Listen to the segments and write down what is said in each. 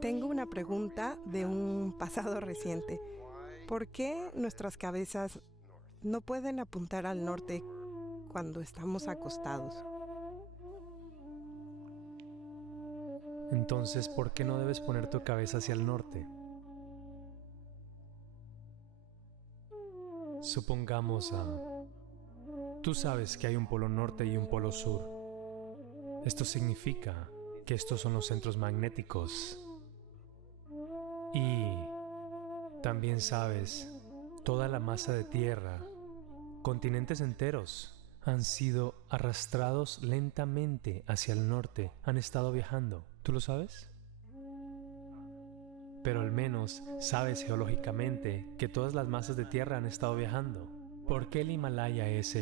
Tengo una pregunta de un pasado reciente. ¿Por qué nuestras cabezas no pueden apuntar al norte cuando estamos acostados? Entonces, ¿por qué no debes poner tu cabeza hacia el norte? Supongamos tú sabes que hay un polo norte y un polo sur. Esto significa que estos son los centros magnéticos. Y también sabes, toda la masa de tierra, continentes enteros, han sido arrastrados lentamente hacia el norte, han estado viajando. ¿Tú lo sabes? Pero al menos sabes geológicamente que todas las masas de tierra han estado viajando. ¿Por qué el Himalaya es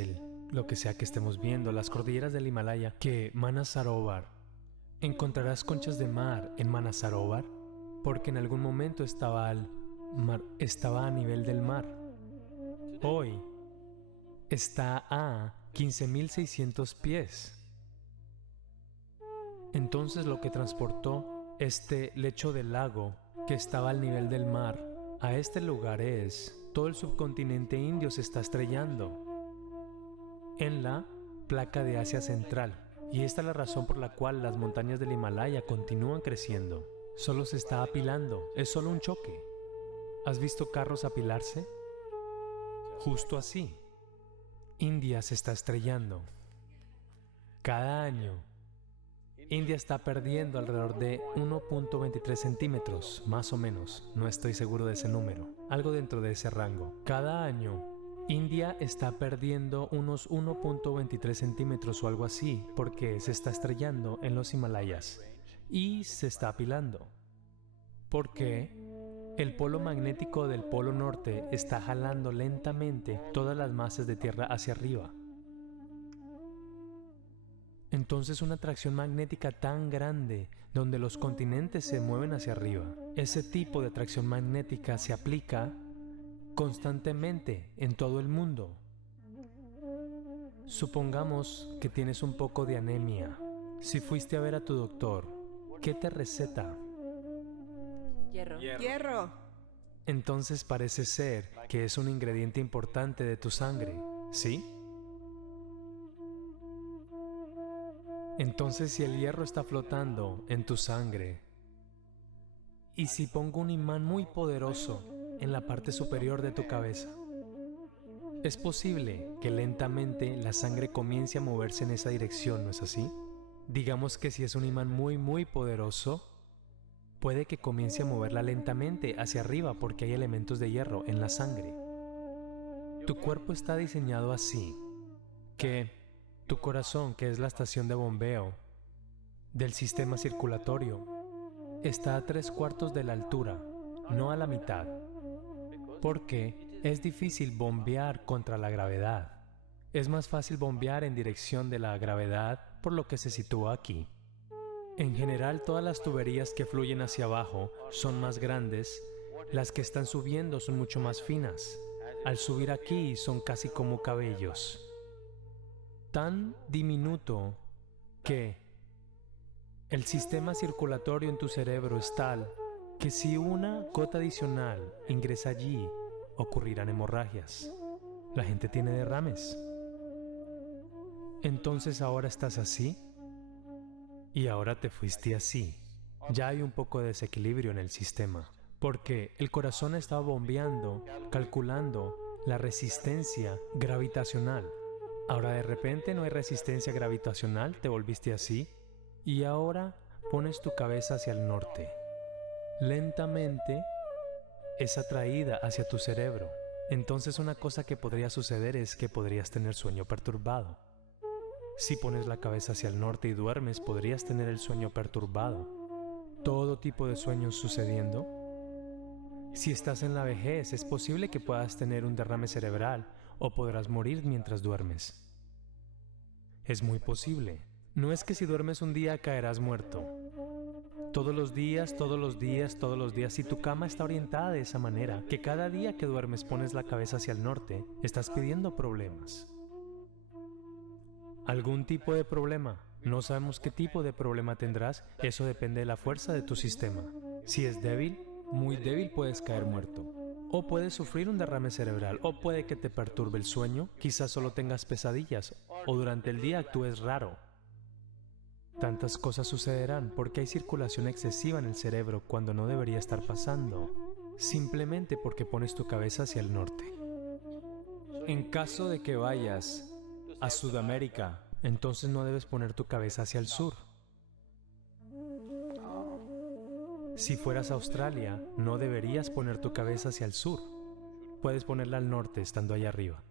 lo que sea que estemos viendo, las cordilleras del Himalaya, que Manasarovar? ¿Encontrarás conchas de mar en Manasarovar? Porque en algún momento estaba a nivel del mar. Hoy está a 15.600 pies. Entonces lo que transportó este lecho del lago que estaba al nivel del mar a este lugar es todo el subcontinente indio se está estrellando en la placa de Asia Central. Y esta es la razón por la cual las montañas del Himalaya continúan creciendo. Solo se está apilando, es solo un choque. ¿Has visto carros apilarse? Justo así. India se está estrellando. Cada año, India está perdiendo alrededor de 1.23 centímetros, más o menos. No estoy seguro de ese número. Algo dentro de ese rango. Cada año, India está perdiendo unos 1.23 centímetros o algo así, porque se está estrellando en los Himalayas y se está apilando. Porque el polo magnético del polo norte está jalando lentamente todas las masas de tierra hacia arriba. Entonces una atracción magnética tan grande donde los continentes se mueven hacia arriba. Ese tipo de atracción magnética se aplica constantemente en todo el mundo. Supongamos que tienes un poco de anemia. Si fuiste a ver a tu doctor, ¿qué te receta? Hierro. Entonces parece ser que es un ingrediente importante de tu sangre, ¿sí? Entonces si el hierro está flotando en tu sangre, y si pongo un imán muy poderoso en la parte superior de tu cabeza, es posible que lentamente la sangre comience a moverse en esa dirección, ¿no es así? Digamos que si es un imán muy poderoso, puede que comience a moverla lentamente hacia arriba porque hay elementos de hierro en la sangre. Tu cuerpo está diseñado así, que tu corazón, que es la estación de bombeo del sistema circulatorio, está a 3/4 de la altura, no a la mitad, porque es difícil bombear contra la gravedad. Es más fácil bombear en dirección de la gravedad, por lo que se sitúa aquí. En general, todas las tuberías que fluyen hacia abajo son más grandes, las que están subiendo son mucho más finas. Al subir aquí son casi como cabellos. Tan diminuto que el sistema circulatorio en tu cerebro es tal que si una gota adicional ingresa allí, ocurrirán hemorragias. La gente tiene derrames. Entonces ahora estás así y ahora te fuiste así. Ya hay un poco de desequilibrio en el sistema, porque el corazón estaba bombeando, calculando la resistencia gravitacional. Ahora de repente no hay resistencia gravitacional, te volviste así, y ahora pones tu cabeza hacia el norte. Lentamente es atraída hacia tu cerebro. Entonces una cosa que podría suceder es que podrías tener sueño perturbado. Si pones la cabeza hacia el norte y duermes, podrías tener el sueño perturbado. Todo tipo de sueños sucediendo. Si estás en la vejez, es posible que puedas tener un derrame cerebral o podrás morir mientras duermes. Es muy posible. No es que si duermes un día caerás muerto. Todos los días, si tu cama está orientada de esa manera, que cada día que duermes pones la cabeza hacia el norte, estás pidiendo problemas. ¿Algún tipo de problema? No sabemos qué tipo de problema tendrás, eso depende de la fuerza de tu sistema. Si es débil, muy débil, puedes caer muerto. O puedes sufrir un derrame cerebral, o puede que te perturbe el sueño, quizás solo tengas pesadillas, o durante el día actúes raro. Tantas cosas sucederán porque hay circulación excesiva en el cerebro cuando no debería estar pasando, simplemente porque pones tu cabeza hacia el norte. En caso de que vayas a Sudamérica, entonces no debes poner tu cabeza hacia el sur. Si fueras a Australia, no deberías poner tu cabeza hacia el sur. Puedes ponerla al norte estando allá arriba.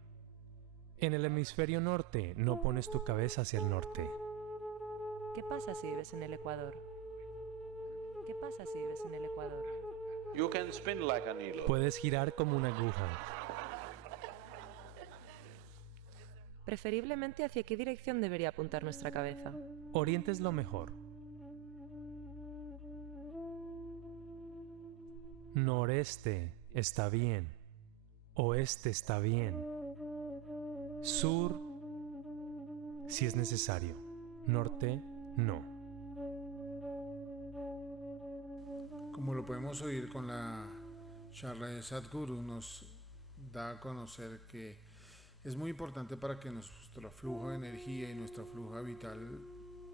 En el hemisferio norte, no pones tu cabeza hacia el norte. ¿Qué pasa si vives en el Ecuador? ¿Qué pasa si vives en el Ecuador? You can spin like a needle. Puedes girar como una aguja. Preferiblemente, ¿hacia qué dirección debería apuntar nuestra cabeza? Oriente es lo mejor. Noreste está bien. Oeste está bien. Sur, si es necesario. Norte, no. Como lo podemos oír con la charla de Sadhguru, nos da a conocer que es muy importante para que nuestro flujo de energía y nuestro flujo vital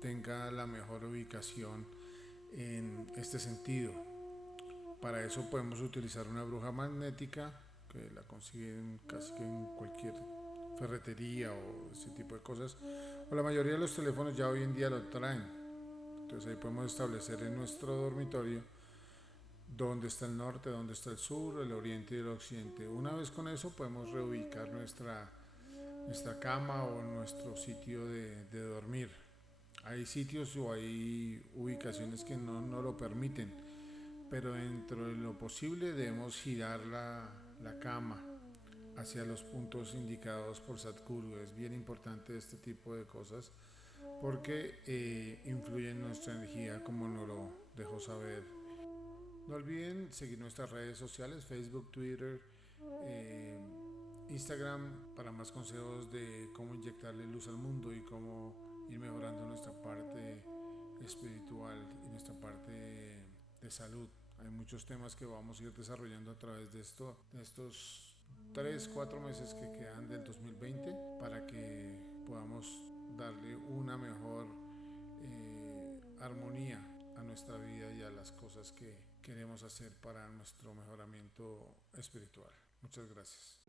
tenga la mejor ubicación en este sentido. Para eso podemos utilizar una bruja magnética, que la consiguen casi que en cualquier ferretería o ese tipo de cosas, o la mayoría de los teléfonos ya hoy en día lo traen. Entonces ahí podemos establecer en nuestro dormitorio dónde está el norte, dónde está el sur, el oriente y el occidente. Una vez con eso podemos reubicar nuestra cama o nuestro sitio de dormir. Hay sitios o hay ubicaciones que no lo permiten, pero dentro de lo posible debemos girar la cama hacia los puntos indicados por Sadhguru. Es bien importante este tipo de cosas porque influye en nuestra energía, como nos lo dejó saber. No olviden seguir nuestras redes sociales, Facebook, Twitter, Instagram, para más consejos de cómo inyectarle luz al mundo y cómo ir mejorando nuestra parte espiritual y nuestra parte de salud. Hay muchos temas que vamos a ir desarrollando a través de estos 3-4 meses que quedan del 2020 para que podamos darle una mejor armonía a nuestra vida y a las cosas que queremos hacer para nuestro mejoramiento espiritual. Muchas gracias.